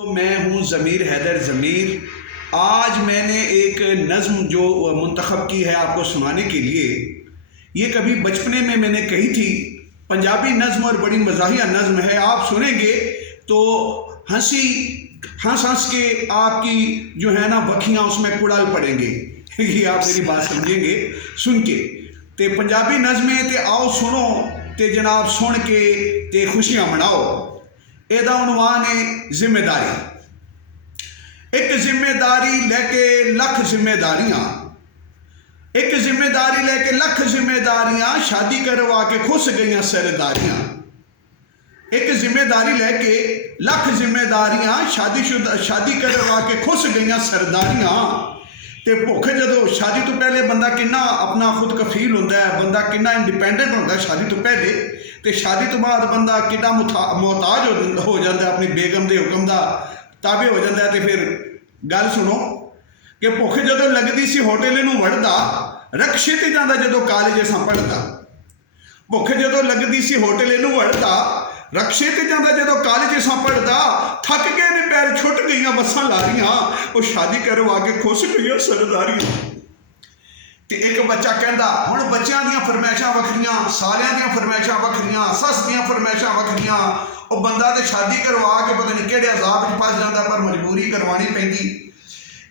तो मैं हूँ ज़मीर हैदर ज़मीर। आज मैंने एक नज़्म जो मुंतखब की है आपको सुनाने के लिए। ये कभी बचपने में मैंने कही थी। पंजाबी नज़्म और बड़ी मज़ाहिया नज़्म है। आप सुनेंगे तो हंस हंस के आपकी जो है ना बखियाँ उसमें कुड़ाल पड़ेंगे। ये आप मेरी बात समझेंगे सुन के। ते पंजाबी नज़्म है ते आओ सुनो ते जनाब सुन के ते खुशियाँ मनाओ। एदा उन्वान है जिम्मेदारी। एक जिम्मेदारी लेके लख जिम्मेदारियां, एक जिम्मेदारी लेके लख जिम्मेदारियां, शादी करवा के खुश गईयां सरदारियां। एक जिम्मेदारी लेके लख जिम्मेदारियां, शादी करवा के खुश गईयां सरदारियां। ते भुख जदों शादी तो पहले बंदा किन्ना अपना खुद कफील होंदा है, बंदा किन्ना इंडिपेंडेंट होंदा है शादी तो पहले, ते शादी तो बाद बंदा कितना मोहताज हो जाता है, अपनी बेगम के हुक्म का ताबे हो जाता है। तो फिर गल सुनो कि भुख जदों लगती सी होटल नूं वड़दा, रक्शे ते जांदा जदों कॉलेज असां पढ़दा। भुख जदों लगती सी होटल नूं वड़दा, रक्शे ते जांदा जदों कॉलेज असां पढ़दा। थक गए ने पैर छुट गईयां बसां लारियां, वो शादी करवा के खुश गईयां सरदारियां। तो एक बच्चा कहता हुण बच्चों दी फरमाइशां वखरियां, सारियां दी फरमाइशां वखरियां, सस दी फरमाइशां वखरियां। वो बंदा तो शादी करवा के पता नहीं किहड़े अजाब च फस जाता, पर मजबूरी करवानी पैंदी।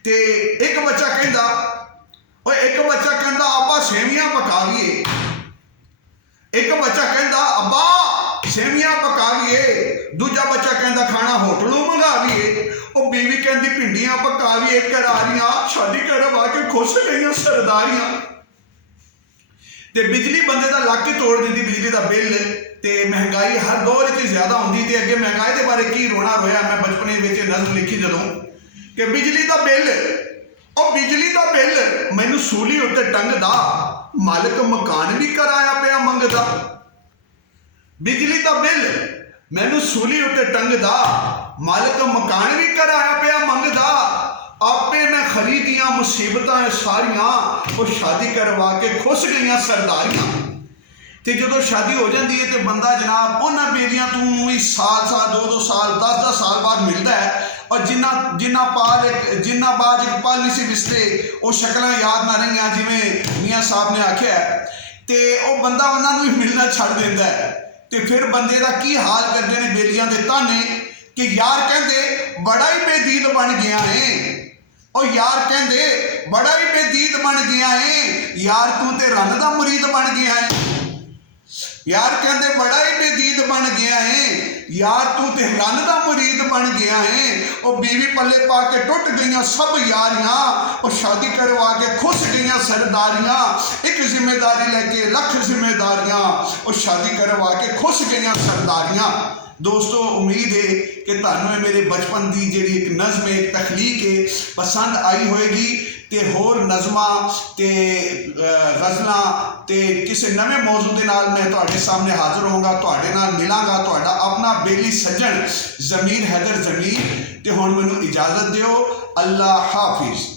ते एक बच्चा कहता, और एक बच्चा कहता अब्बा सेवियां पकावीए। एक बच्चा कहता अब्बा सेवियां पकावीए। दूजा बच्चा कहता खाना होटलों मंगावीए। और बीवी कहती भिंडियां पकावीए करारियां, शादी करवा के खुश गईयां सरदारियां। ते बिजली बंदे का लक ही तोड़ दी, बिजली का बिल। ते महंगाई हर दौर च ज्यादा होंदी। ते अगे महंगाई के बारे की रोना रोया मैं बचपने में नज़्म लिखी जदों कि बिजली का बिल, और बिजली का बिल मैनू सूली उत्ते टंगदा, मालिक मकान भी कराया पिया मंगदा। बिजली का बिल मैनू सूली उत्ते टंगदा, मालिक मकान भी कराया पिया मंगदा। आपे मैं खरीदियां मुसीबतां सारियां, वो शादी करवा के खुश गईयां सरदारियां। तो जो शादी हो जाती है तो बंदा जनाब उन्होंने बेलियां तू भी साल 2 साल 10 साल बाद मिलता है। और जिन्ना बाद एक पल नहीं सी विसरे, वो शक्लां याद ना रही जिमें मियाँ साहब ने आख्या है। तो वह बंदा उन्होंने भी मिलना छड़ देंदा है। तो फिर बंदे का की हाल करते हैं बेलियां दे ताने कि यार कहते बड़ा ही बेदीद बन गया है। और यार कहते बड़ा ही बेदीद बन गया है, यार तू तो रन का मुरीद बन गया है। यार कहते बड़ा ही बेदीद बन गया है, यार तू तो रन का मुरीद बन गया है। और बीवी पल्ले पा के टुट गईयां सब यारियां, और शादी करवा के खुश गईयां सरदारियां। एक जिम्मेदारी लेके लख जिम्मेदारियां, और शादी करवा के खुश गईयां सरदारियां। दोस्तों उम्मीद है कि तुहानू मेरे बचपन की जी एक नज़्म एक तखलीक है पसंद आई होएगी। तो होर नज़मां ते गज़लां ते किसी नवे मौजू के नाल मैं तुहाडे सामने हाज़र होऊंगा, तुहाडे नाल मिलांगा। तुहाडा अपना बेली सज्जन ज़मीर हैदर ज़मीर। तो हुण मैनू इजाज़त दिओ। अल्लाह हाफिज़।